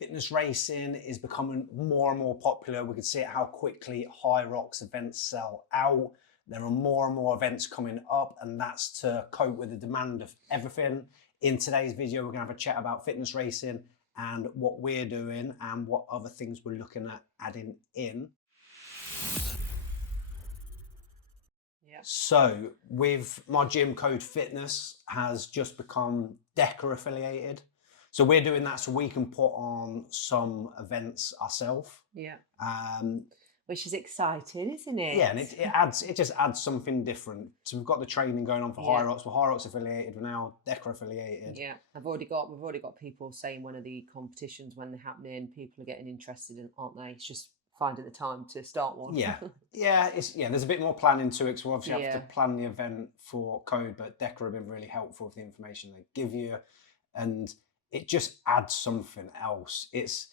Fitness racing is becoming more and more popular. We can see it how quickly Hyrox events sell out. There are more and more events coming up, and that's to cope with the demand of everything. In today's video, we're going to have a chat about fitness racing and what we're doing and what other things we're looking at adding in. So with my gym, Code Fitness has just become DEKA affiliated. So we're doing that so we can put on some events ourselves. Yeah. Which is exciting, isn't it? Yeah, and it just adds something different. So we've got the training going on for Hyrox. We're Hyrox affiliated. We're now DEKA affiliated. Yeah, we've already got people saying when are the competitions, when they're happening. People are getting interested in, aren't they? It's just finding the time to start one. Yeah, there's a bit more planning to it, so we obviously have to plan the event for Code, but DEKA have been really helpful with the information they give you, and it just adds something else. It's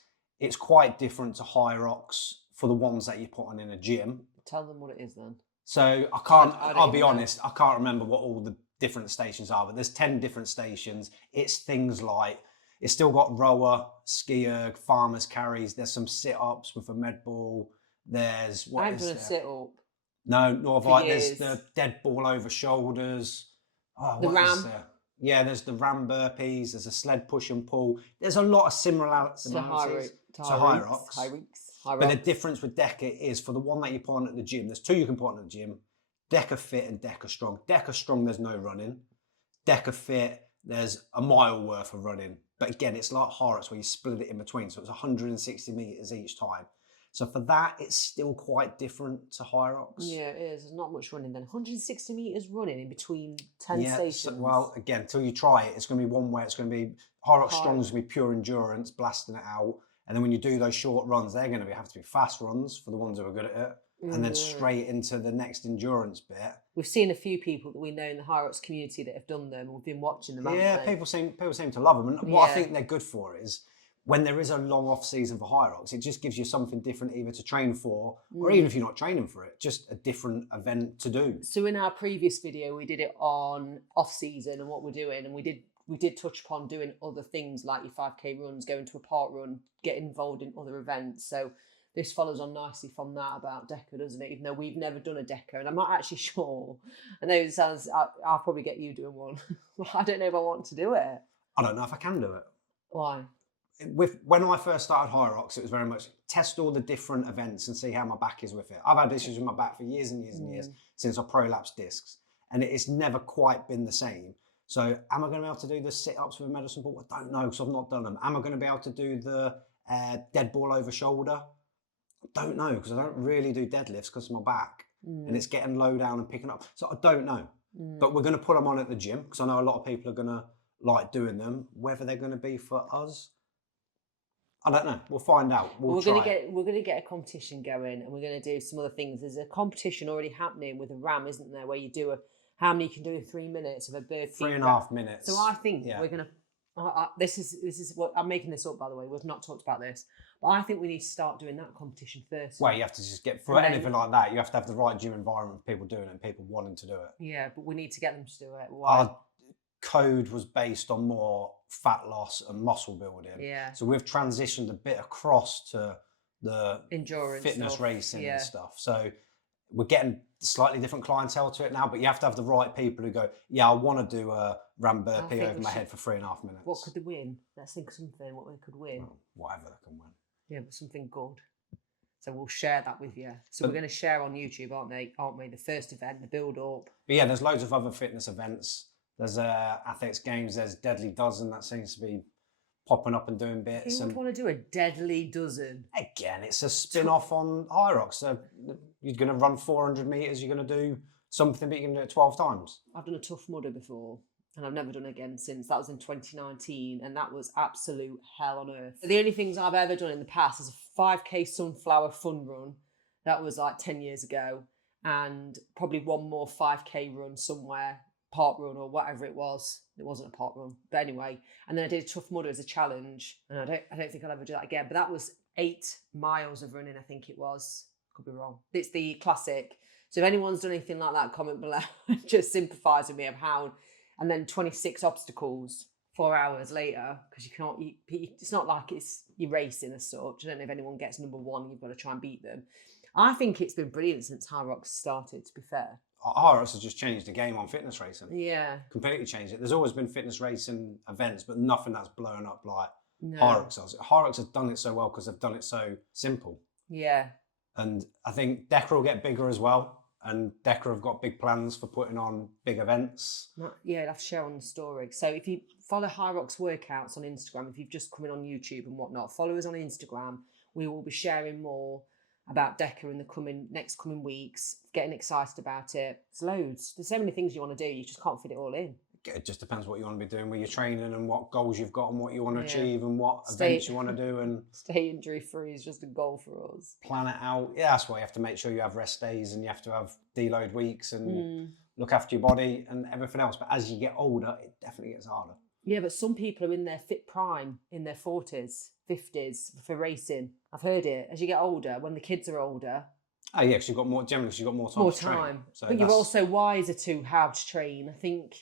quite different to Hyrox for the ones that you put on in a gym. Tell them what it is then. So I'll be honest, I can't remember what all the different stations are, but there's 10 different stations. It's things like, it's still got rower, skier, farmers carries. There's some sit-ups with a med ball. There's I've done a sit-up. No, nor have I. There's the dead ball over shoulders. Oh, the ram. Yeah, there's the ram burpees. There's a sled push and pull. There's a lot of similarities to Hyrox. But the difference with DEKA is for the one that you put on at the gym, there's two you can put on at the gym: DEKA Fit and DEKA Strong. DEKA Strong, there's no running. DEKA Fit, there's a mile worth of running. But again, it's like Hyrox where you split it in between. So it's 160 meters each time. So for that, it's still quite different to Hyrox. Yeah, it is. There's not much running then. 160 meters running in between 10 stations. So, well, again, until you try it, it's going to be one way. It's going to be Hyrox Strong is going to be pure endurance, blasting it out. And then when you do those short runs, they're going to have to be fast runs for the ones who are good at it. And then straight into the next endurance bit. We've seen a few people that we know in the Hyrox community that have done them. We've been watching them. Yeah, people seem to love them. And what I think they're good for is when there is a long off season for Hyrox, it just gives you something different either to train for, or even if you're not training for it, just a different event to do. So in our previous video, we did it on off season and what we're doing, and we did touch upon doing other things like your 5K runs, going to a park run, get involved in other events. So this follows on nicely from that about DEKA, doesn't it? Even though we've never done a DEKA, and I'm not actually sure. I know it sounds, I'll probably get you doing one. I don't know if I want to do it. I don't know if I can do it. Why? When I first started Hyrox, it was very much test all the different events and see how my back is with it. I've had issues with my back for years and years and years since I prolapsed discs, and it's never quite been the same. So am I going to be able to do the sit-ups with a medicine ball? I don't know, because I've not done them. Am I going to be able to do the dead ball over shoulder? I don't know, because I don't really do deadlifts because of my back. And it's getting low down and picking up. So I don't know. But we're going to put them on at the gym, because I know a lot of people are going to like doing them. Whether they're going to be for us, I don't know. We'll find out. We're going to get a competition going, and we're going to do some other things. There's a competition already happening with a ram, isn't there, where you do how many you can do in 3 minutes of a burpee. 3.5 minutes. So I think we're going to, this is what, I'm making this up, by the way. We've not talked about this. But I think we need to start doing that competition first. Well, you have to just get, for anything like that, you have to have the right gym environment for people doing it and people wanting to do it. Yeah, but we need to get them to do it. Why? Our Code was based on more fat loss and muscle building. Yeah. So we've transitioned a bit across to the endurance fitness stuff. Racing and stuff. So we're getting slightly different clientele to it now, but you have to have the right people who go, yeah, I want to do a ram burpee over my head for 3.5 minutes. What could they win? Let's think of something, what they could win. Well, whatever they can win. Yeah, but something good. So we'll share that with you. So we're going to share on YouTube, aren't we? The first event, the build up. But yeah, there's loads of other fitness events. There's Athletics Games, there's Deadly Dozen that seems to be popping up and doing bits. Who would want to do a Deadly Dozen? Again, it's a spin-off on Hyrox. So you're going to run 400 metres, you're going to do something, but you're going to do it 12 times. I've done a Tough Mudder before, and I've never done it again since. That was in 2019, and that was absolute hell on earth. The only things I've ever done in the past is a 5K sunflower fun run. That was like 10 years ago, and probably one more 5K run somewhere, park run or whatever it was. It wasn't a park run, but anyway. And then I did a Tough Mudder as a challenge, and I don't think I'll ever do that again. But that was 8 miles of running, I think it was. Could be wrong. It's the classic. So if anyone's done anything like that, comment below. Just sympathise with me of how. And then 26 obstacles, 4 hours later because you can't. It's not like you're racing as such. I don't know if anyone gets number one. You've got to try and beat them. I think it's been brilliant since Hyrox started. To be fair, Hyrox has just changed the game on fitness racing. Yeah, completely changed it. There's always been fitness racing events, but nothing that's blown up like no. Hyrox does. Hyrox has done it so well because they've done it so simple. Yeah, and I think DEKA will get bigger as well. And DEKA have got big plans for putting on big events. Yeah, I'll have to share on the story. So if you follow Hyrox Workouts on Instagram, if you've just come in on YouTube and whatnot, follow us on Instagram. We will be sharing more about DEKA in the next coming weeks, getting excited about it. There's loads. There's so many things you want to do, you just can't fit it all in. It just depends what you want to be doing with your training and what goals you've got and what you want to achieve and what events you want to do. And stay injury free is just a goal for us. Plan it out. Yeah, that's why you have to make sure you have rest days and you have to have deload weeks and look after your body and everything else. But as you get older, it definitely gets harder. Yeah, but some people are in their fit prime in their 40s, 50s for racing. I've heard it. As you get older, when the kids are older. Oh yeah, because you've got more time to train. So but you're also wiser to how to train. I think.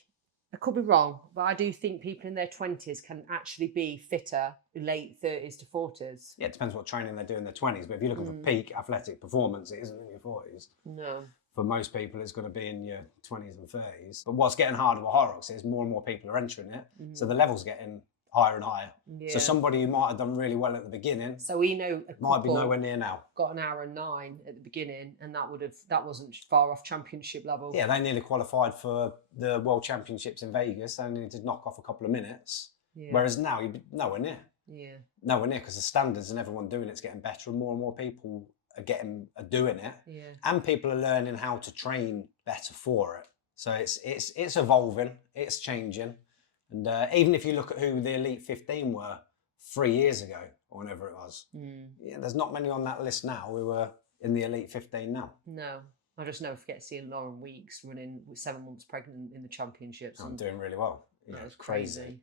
I could be wrong, but I do think people in their 20s can actually be fitter in late 30s to 40s. Yeah, it depends what training they do in their 20s, but if you're looking for peak athletic performance, it isn't in your 40s. No. For most people, it's going to be in your 20s and 30s. But what's getting harder with Hyrox is more and more people are entering it, so the level's getting higher and higher. Yeah. So somebody who might have done really well at the beginning, so we know might be nowhere near now. Got an hour and 9 at the beginning, and that wasn't far off championship level. Yeah, they nearly qualified for the World Championships in Vegas. They only needed to knock off a couple of minutes. Yeah. Whereas now you'd be nowhere near. Yeah, nowhere near, because the standards and everyone doing it's getting better, and more people are doing it. Yeah, and people are learning how to train better for it. So it's evolving, it's changing. And even if you look at who the Elite 15 were 3 years ago, or whenever it was, yeah, there's not many on that list now who are in the Elite 15 now. No, I just never forget seeing Lauren Weeks running with 7 months pregnant in the championships. I'm doing really well. Yeah, it's crazy.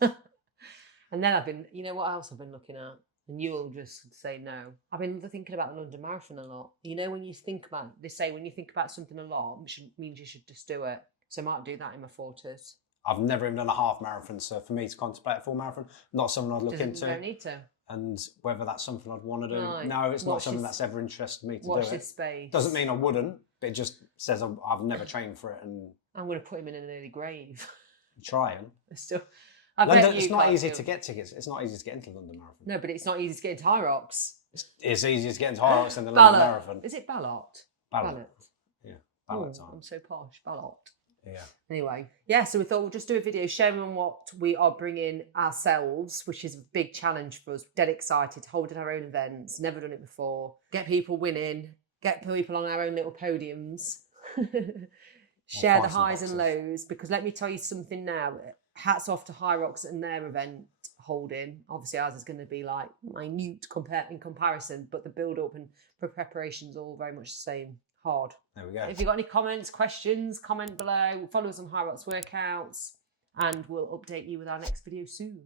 And then you know what else I've been looking at? And you'll just say no. I've been thinking about the London Marathon a lot. You know, when you think about, they say when you think about something a lot, it means you should just do it. So I might do that in my 40s. I've never even done a half marathon, so for me to contemplate a full marathon, not something I'd look into. You don't need to. And whether that's something I'd want to do, no, it's not something that's ever interested me to do it. Watch this space. Doesn't mean I wouldn't, but it just says I've never trained for it. And I'm going to put him in an early grave. Trying. Still, London, it's not easy to get tickets. It's not easy to get into London Marathon. No, but it's not easy to get into Hyrox. It's easier to get into Hyrox than the London Marathon. Is it Ballot? Ballot. Yeah, Ballot time. I'm so posh. Ballot. Yeah. Anyway, yeah, so we thought we'll just do a video sharing on what we are bringing ourselves, which is a big challenge for us. Dead excited, holding our own events, never done it before. Get people winning, get people on our own little podiums. Share the highs and lows, because let me tell you something now. Hats off to Hyrox and their event holding. Obviously ours is going to be like minute in comparison, but the build up and preparation's all very much the same. Hard. There we go. If you've got any comments, questions, comment below. Follow us on Hyrox Workouts, and we'll update you with our next video soon.